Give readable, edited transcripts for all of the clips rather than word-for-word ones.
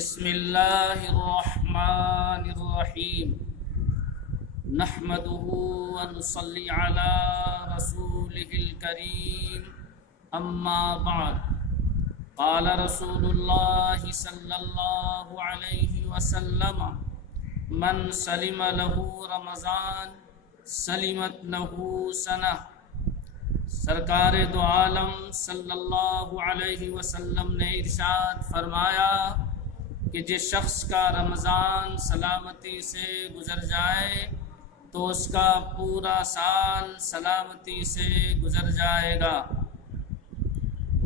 بسم اللہ الرحمن الرحیم نحمده ونصلی علی رسولہ الکریم اما بعد قال رسول اللہ صلی اللہ علیہ وسلم من سلم له رمضان سلمت له سنہ۔ سرکار دو عالم صلی اللہ علیہ وسلم نے ارشاد فرمایا کہ جس شخص کا رمضان سلامتی سے گزر جائے تو اس کا پورا سال سلامتی سے گزر جائے گا۔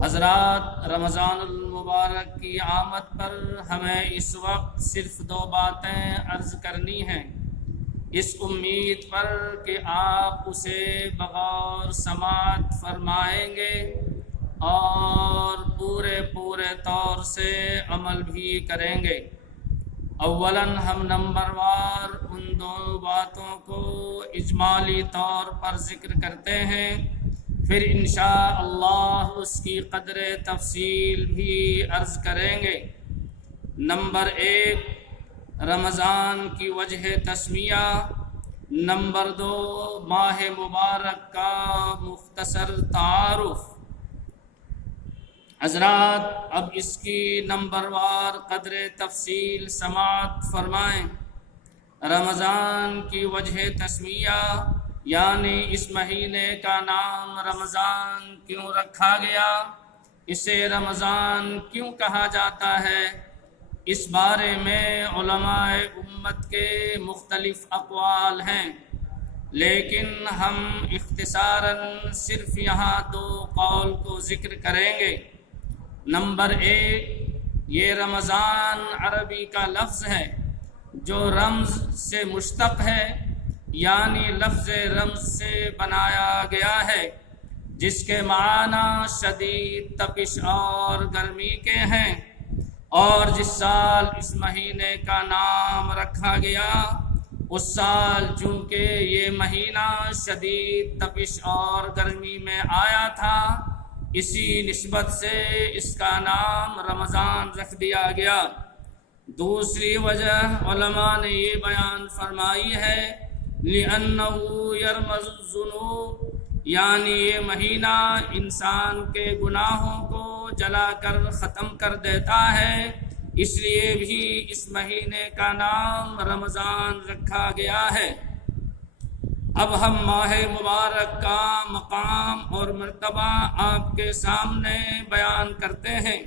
حضرات، رمضان المبارک کی آمد پر ہمیں اس وقت صرف دو باتیں عرض کرنی ہیں، اس امید پر کہ آپ اسے بغور سماعت فرمائیں گے اور پورے طور سے عمل بھی کریں گے۔ اولاً ہم نمبر وار ان دو باتوں کو اجمالی طور پر ذکر کرتے ہیں، پھر انشاءاللہ اس کی قدر تفصیل بھی عرض کریں گے۔ نمبر ایک، رمضان کی وجہ تسمیہ۔ نمبر دو، ماہ مبارک کا مختصر تعارف۔ حضرات، اب اس کی نمبر وار قدر تفصیل سماعت فرمائیں۔ رمضان کی وجہ تسمیہ یعنی اس مہینے کا نام رمضان کیوں رکھا گیا، اسے رمضان کیوں کہا جاتا ہے، اس بارے میں علماء امت کے مختلف اقوال ہیں، لیکن ہم اختصاراً صرف یہاں دو قول کو ذکر کریں گے۔ نمبر ایک، یہ رمضان عربی کا لفظ ہے جو رمز سے مشتق ہے، یعنی لفظ رمز سے بنایا گیا ہے، جس کے معنی شدید تپش اور گرمی کے ہیں، اور جس سال اس مہینے کا نام رکھا گیا اس سال چونکہ یہ مہینہ شدید تپش اور گرمی میں آیا تھا، اسی نسبت سے اس کا نام رمضان رکھ دیا گیا۔ دوسری وجہ علماء نے یہ بیان فرمائی ہے لِأَنَّهُ يَرْمَزُ الذُّنُوبَ، یعنی یہ مہینہ انسان کے گناہوں کو جلا کر ختم کر دیتا ہے، اس لیے بھی اس مہینے کا نام رمضان رکھا گیا ہے۔ اب ہم ماہ مبارک کا مقام اور مرتبہ آپ کے سامنے بیان کرتے ہیں۔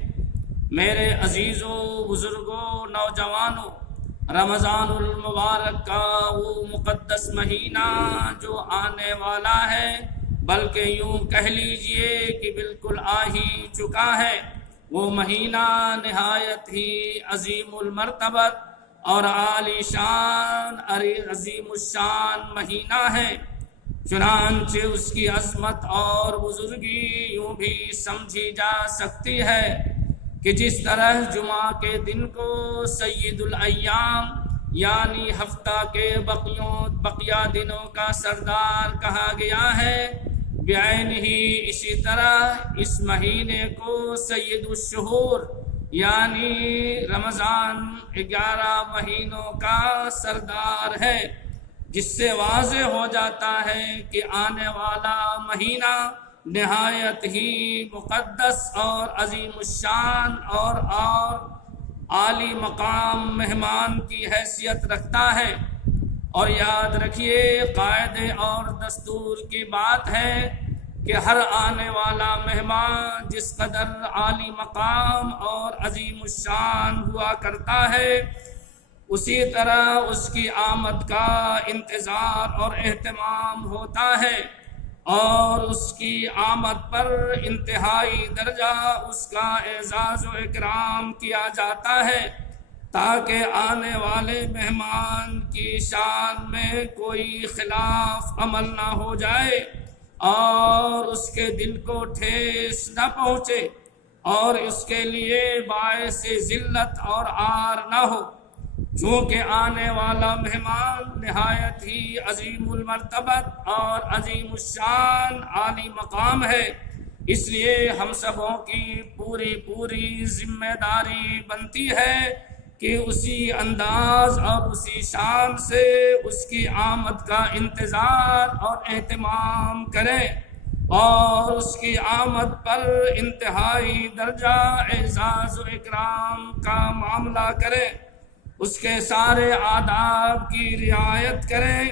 میرے عزیزوں، بزرگوں، نوجوانوں، رمضان المبارک کا وہ مقدس مہینہ جو آنے والا ہے، بلکہ یوں کہہ لیجئے کہ بالکل آ ہی چکا ہے، وہ مہینہ نہایت ہی عظیم المرتبت اور عالی شان عظیم الشان مہینہ ہے۔ چنانچہ اس کی عظمت اور بزرگی یوں بھی سمجھی جا سکتی ہے کہ جس طرح جمعہ کے دن کو سید الایام یعنی ہفتہ کے بقیہ دنوں کا سردار کہا گیا ہے، بعین ہی اسی طرح اس مہینے کو سید الشہور یعنی رمضان 11 مہینوں کا سردار ہے، جس سے واضح ہو جاتا ہے کہ آنے والا مہینہ نہایت ہی مقدس اور عظیم الشان اور عالی مقام مہمان کی حیثیت رکھتا ہے۔ اور یاد رکھیے، قاعدے اور دستور کی بات ہے کہ ہر آنے والا مہمان جس قدر عالی مقام اور عظیم الشان ہوا کرتا ہے، اسی طرح اس کی آمد کا انتظار اور اہتمام ہوتا ہے، اور اس کی آمد پر انتہائی درجہ اس کا اعزاز و اکرام کیا جاتا ہے، تاکہ آنے والے مہمان کی شان میں کوئی خلاف عمل نہ ہو جائے اور اس کے دل کو ٹھیس نہ پہنچے اور اس کے لیے باعث ذلت اور عار نہ ہو۔ چونکہ آنے والا مہمان نہایت ہی عظیم المرتبت اور عظیم الشان عالی مقام ہے، اس لیے ہم سبوں کی پوری ذمہ داری بنتی ہے کہ اسی انداز اور اسی شان سے اس کی آمد کا انتظار اور اہتمام کریں اور اس کی آمد پر انتہائی درجہ اعزاز و اکرام کا معاملہ کریں، اس کے سارے آداب کی رعایت کریں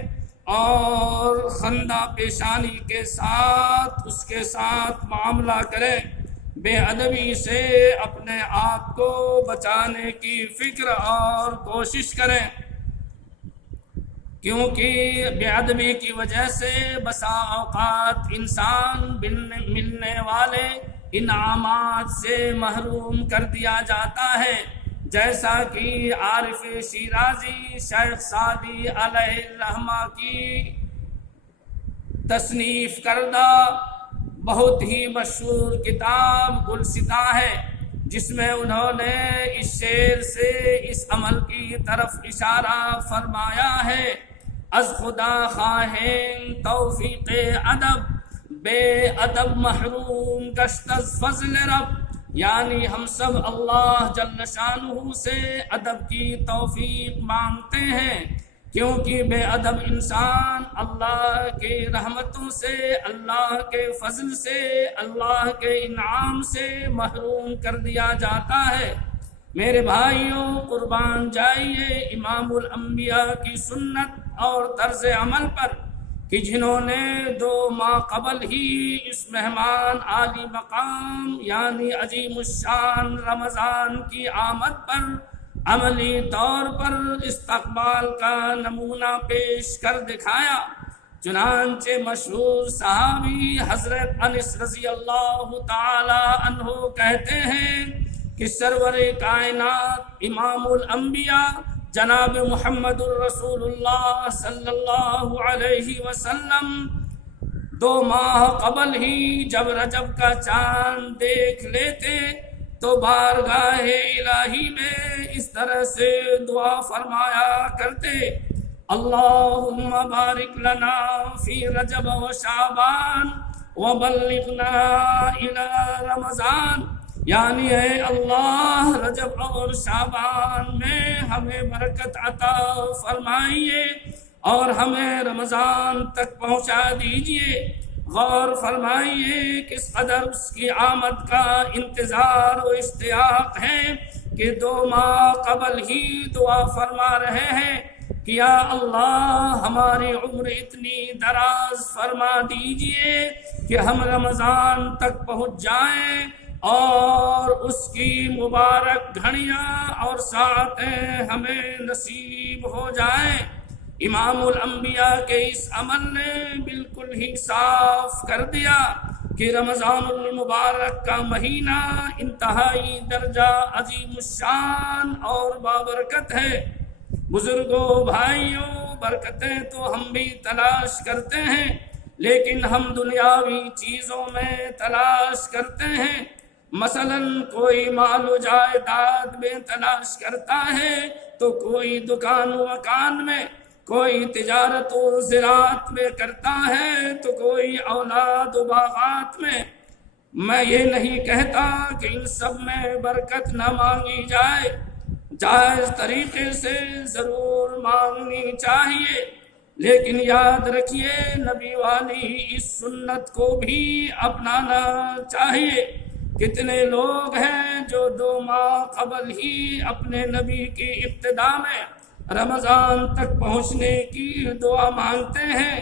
اور خندہ پیشانی کے ساتھ اس کے ساتھ معاملہ کریں، بے ادبی سے اپنے آپ کو بچانے کی فکر اور کوشش کریں، کیونکہ بے ادبی کی وجہ سے بسا اوقات انسان ملنے والے انعامات سے محروم کر دیا جاتا ہے، جیسا کہ عارف شیرازی شیخ سعدی علیہ الرحمہ کی تصنیف کردہ بہت ہی مشہور کتاب گلستاں ہے، جس میں انہوں نے اس شعر سے اس عمل کی طرف اشارہ فرمایا ہے: از خدا خواہیں توفیق ادب، بے ادب محروم گشت از فضل رب، یعنی ہم سب اللہ جل شانہ سے ادب کی توفیق مانگتے ہیں، کیونکہ بے ادب انسان اللہ کی رحمتوں سے، اللہ کے فضل سے، اللہ کے انعام سے محروم کر دیا جاتا ہے۔ میرے بھائیوں، قربان جائیے امام الانبیاء کی سنت اور طرز عمل پر کہ جنہوں نے 2 ماہ قبل ہی اس مہمان عالی مقام یعنی عظیم الشان رمضان کی آمد پر عملی طور پر استقبال کا نمونہ پیش کر دکھایا۔ چنانچہ مشہور صحابی حضرت انس رضی اللہ تعالی عنہ کہتے ہیں کہ سرور کائنات امام الانبیاء جناب محمد الرسول اللہ صلی اللہ علیہ وسلم 2 ماہ قبل ہی جب رجب کا چاند دیکھ لیتے تو بارگاہ الہی میں اس طرح سے دعا فرمایا کرتے: اللہم بارک لنا فی رجب و شعبان وبلغنا الی رمضان، یعنی اے اللہ رجب اور شعبان میں ہمیں برکت عطا فرمائیے اور ہمیں رمضان تک پہنچا دیجیے۔ غور فرمائیے کس قدر اس کی آمد کا انتظار و اشتیاق ہے کہ 2 ماہ قبل ہی دعا فرما رہے ہیں کہ یا اللہ ہماری عمر اتنی دراز فرما دیجیے کہ ہم رمضان تک پہنچ جائیں اور اس کی مبارک گھڑیاں اور ساعتیں ہمیں نصیب ہو جائیں۔ امام الانبیاء کے اس عمل نے بالکل ہی صاف کر دیا کہ رمضان المبارک کا مہینہ انتہائی درجہ عظیم الشان اور بابرکت ہے۔ بزرگوں، بھائیوں، برکتیں تو ہم بھی تلاش کرتے ہیں، لیکن ہم دنیاوی چیزوں میں تلاش کرتے ہیں۔ مثلا کوئی مال و جائیداد میں تلاش کرتا ہے تو کوئی دکان و مکان میں، کوئی تجارت و زراعت میں کرتا ہے تو کوئی اولاد و باغات میں۔ میں یہ نہیں کہتا کہ ان سب میں برکت نہ مانگی جائے، جائز طریقے سے ضرور مانگنی چاہیے، لیکن یاد رکھیے نبی والی اس سنت کو بھی اپنانا چاہیے۔ کتنے لوگ ہیں جو 2 ماہ قبل ہی اپنے نبی کی ابتدا میں رمضان تک پہنچنے کی دعا مانگتے ہیں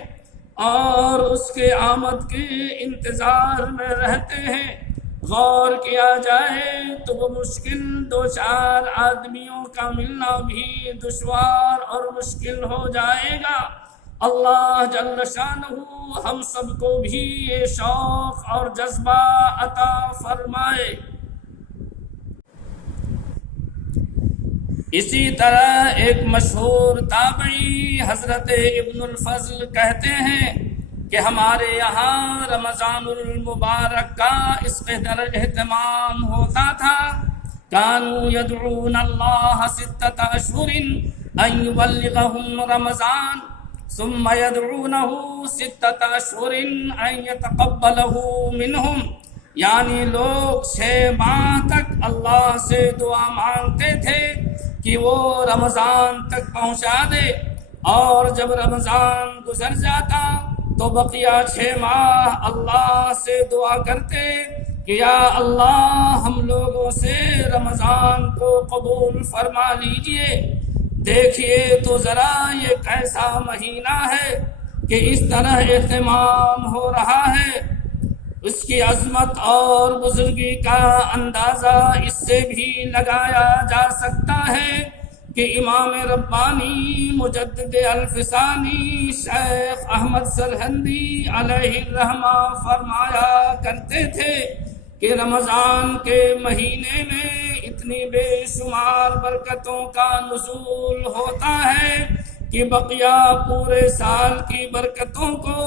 اور اس کے آمد کے انتظار میں رہتے ہیں۔ غور کیا جائے تو وہ مشکل 2-4 آدمیوں کا ملنا بھی دشوار اور مشکل ہو جائے گا۔ اللہ جل شانہ ہم سب کو بھی یہ شوق اور جذبہ عطا فرمائے۔ اسی طرح ایک مشہور تابعی حضرت ابن الفضل کہتے ہیں کہ ہمارے یہاں رمضان المبارک کا اس قدر اہتمام ہوتا تھا، کانوا یدعون اللہ 6 اشہر ان یبلغہم رمضان ثم یدعونہ 6 اشہر ان یتقبلہ منہم، یعنی لوگ 6 ماہ تک اللہ سے دعا مانگتے تھے کہ وہ رمضان تک پہنچا دے، اور جب رمضان گزر جاتا تو بقیہ 6 ماہ اللہ سے دعا کرتے کہ یا اللہ ہم لوگوں سے رمضان کو قبول فرما لیجئے۔ دیکھیے تو ذرا یہ کیسا مہینہ ہے کہ اس طرح اہتمام ہو رہا ہے۔ اس کی عظمت اور بزرگی کا اندازہ اس سے بھی لگایا جا سکتا ہے کہ امام ربانی مجدد الفسانی شیخ احمد سرہندی علیہ الرحمہ فرمایا کرتے تھے کہ رمضان کے مہینے میں اتنی بے شمار برکتوں کا نزول ہوتا ہے کہ بقیہ پورے سال کی برکتوں کو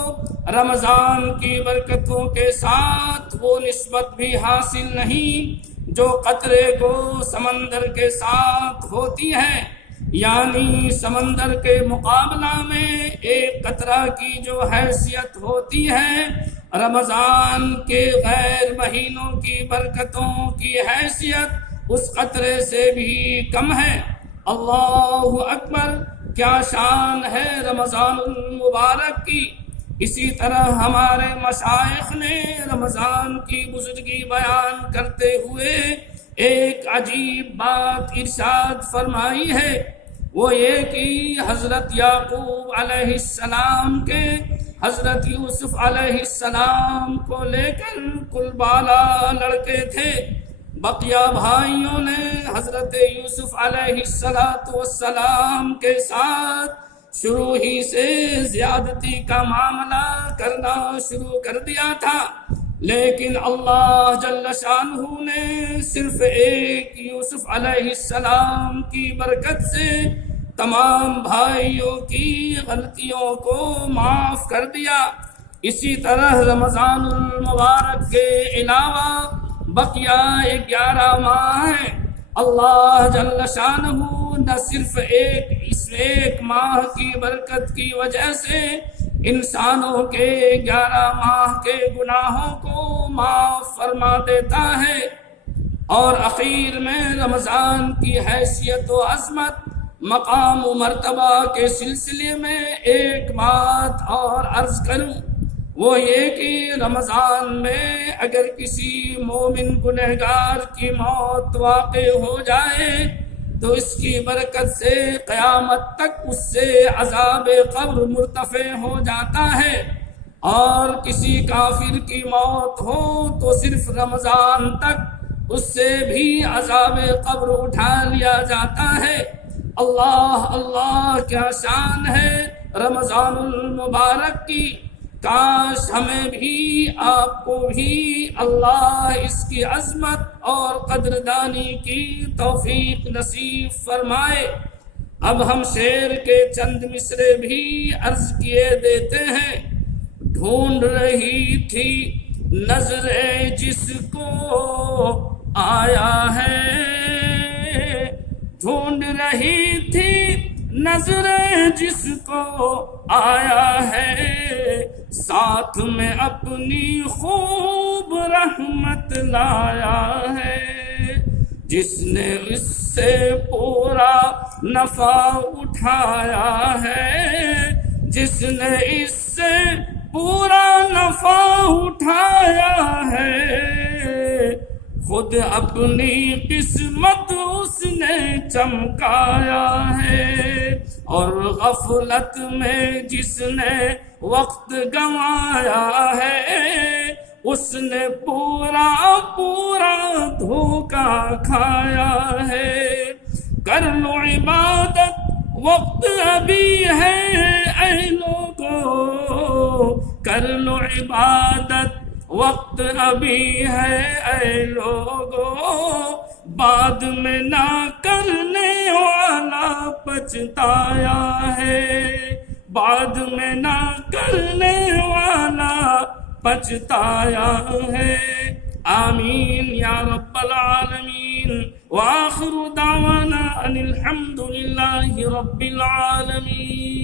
رمضان کی برکتوں کے ساتھ وہ نسبت بھی حاصل نہیں جو قطرے کو سمندر کے ساتھ ہوتی ہے، یعنی سمندر کے مقابلہ میں ایک قطرہ کی جو حیثیت ہوتی ہے رمضان کے غیر مہینوں کی برکتوں کی حیثیت اس قطرے سے بھی کم ہے۔ اللہ اکبر، کیا شان ہے رمضان المبارک کی۔ اسی طرح ہمارے مشائخ نے رمضان کی بزرگی بیان کرتے ہوئے ایک عجیب بات ارشاد فرمائی ہے، وہ یہ کہ حضرت یعقوب علیہ السلام کے حضرت یوسف علیہ السلام کو لے کر کل 12 لڑکے تھے۔ بقیہ بھائیوں نے حضرت یوسف علیہ السلام کے ساتھ شروع ہی سے زیادتی کا معاملہ کرنا شروع کر دیا تھا، لیکن اللہ جل شانہ نے صرف ایک یوسف علیہ السلام کی برکت سے تمام بھائیوں کی غلطیوں کو معاف کر دیا۔ اسی طرح رمضان المبارک کے علاوہ بقیہ 11 ماہ ہیں۔ اللہ جل شانہ نہ صرف اس ایک ماہ کی برکت کی وجہ سے انسانوں کے 11 ماہ کے گناہوں کو معاف فرما دیتا ہے، اور اخیر میں رمضان کی حیثیت و عظمت، مقام و مرتبہ کے سلسلے میں ایک بات اور عرض کروں، وہ یہ کہ رمضان میں اگر کسی مومن گنہگار کی موت واقع ہو جائے تو اس کی برکت سے قیامت تک اس سے عذاب قبر مرتفع ہو جاتا ہے، اور کسی کافر کی موت ہو تو صرف رمضان تک اس سے بھی عذاب قبر اٹھا لیا جاتا ہے۔ اللہ اللہ، کیا شان ہے رمضان المبارک کی۔ کاش ہمیں بھی آپ کو بھی اللہ اس کی عظمت اور قدردانی کی توفیق نصیب فرمائے۔ اب ہم شعر کے چند مصرے بھی عرض کیے دیتے ہیں۔ ڈھونڈ رہی تھی نظریں جس کو آیا ہے، ڈھونڈ رہی تھی نظریں جس کو آیا ہے، ساتھ میں اپنی خوب رحمت لایا ہے، جس نے اس سے پورا نفع اٹھایا ہے، جس نے اس سے پورا نفع اٹھایا ہے، خود اپنی قسمت اس نے چمکایا ہے، اور غفلت میں جس نے وقت گنوایا ہے، اس نے پورا دھوکا کھایا ہے۔ کر لو عبادت وقت ابھی ہے اے لوگو، کر لو عبادت وقت ابھی ہے اے لوگو، بعد میں نہ کرنے والا پچھتایا ہے، بعد میں نہ کرنے والا پچھتایا ہے۔ آمین یا رب العالمین، وآخر دعوانا ان الحمد للہ رب العالمین۔